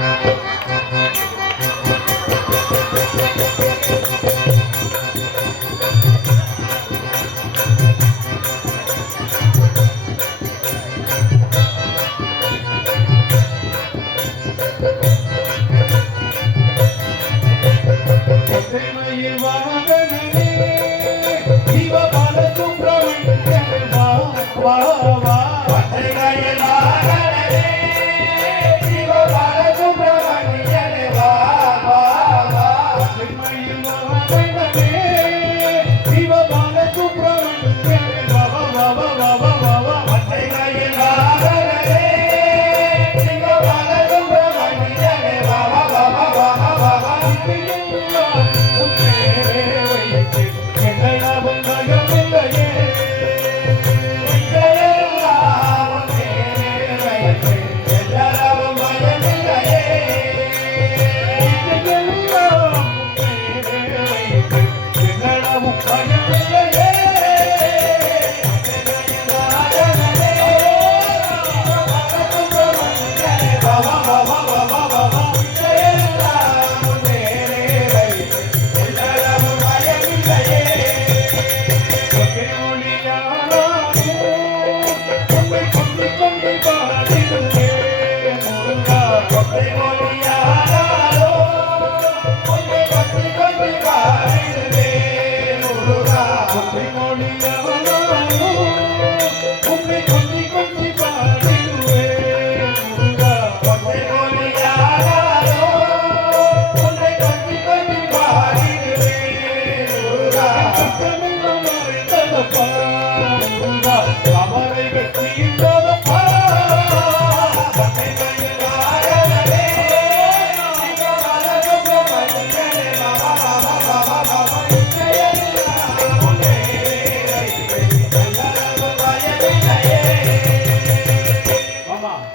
Música Hallelujah.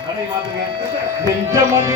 நடை மாத்துங்க நெஞ்சமணி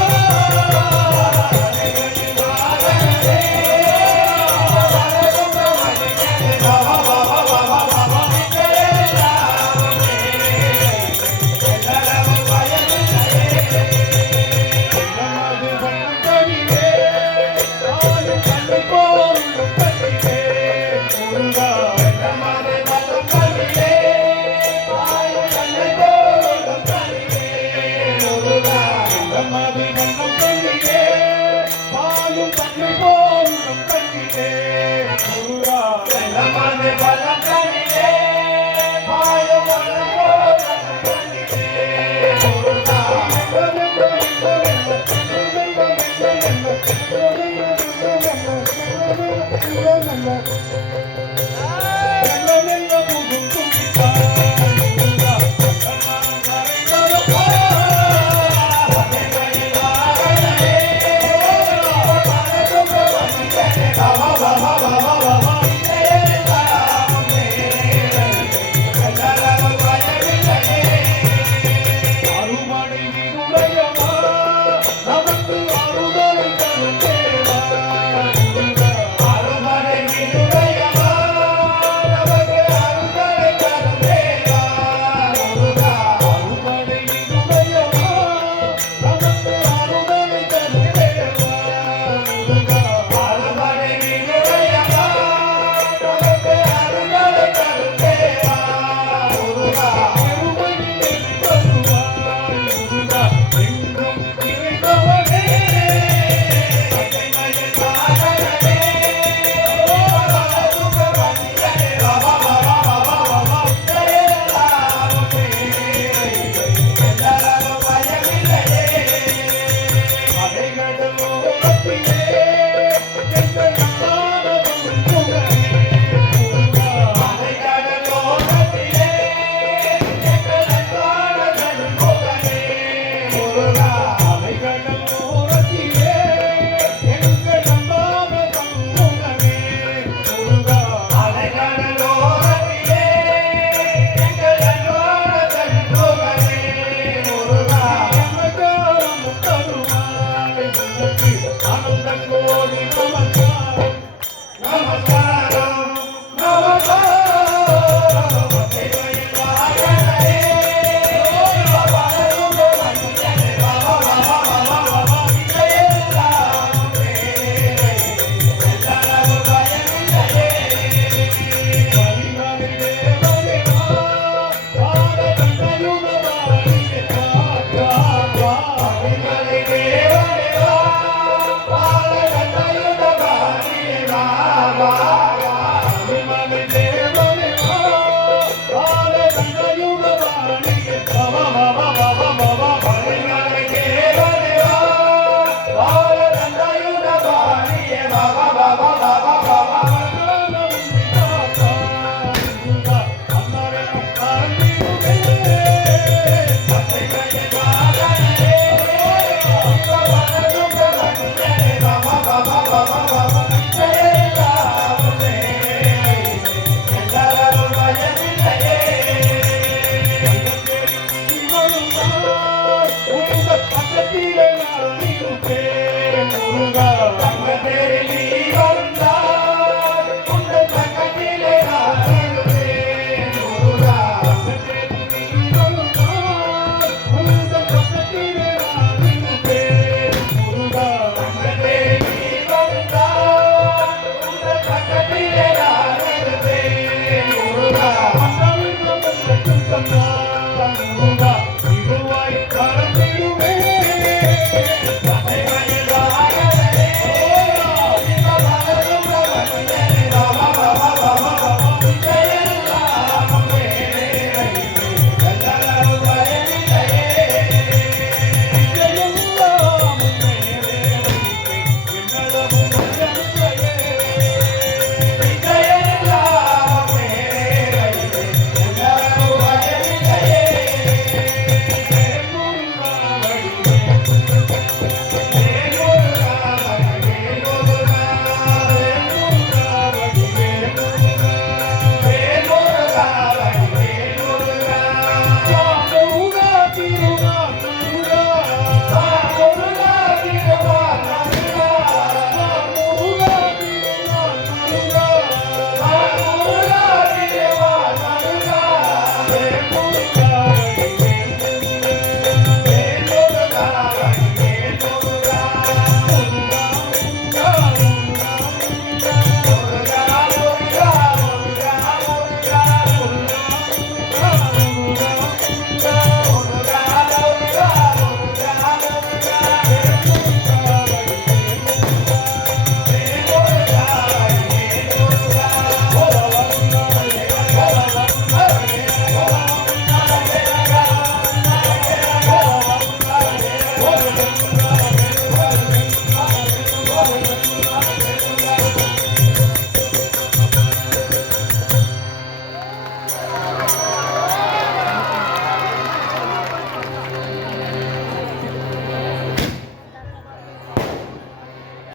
தமது வண்ணம் கண்ணிலே பாயும் தன்மை போல் கண்ணிலே. தமது வளம் Hallelujah.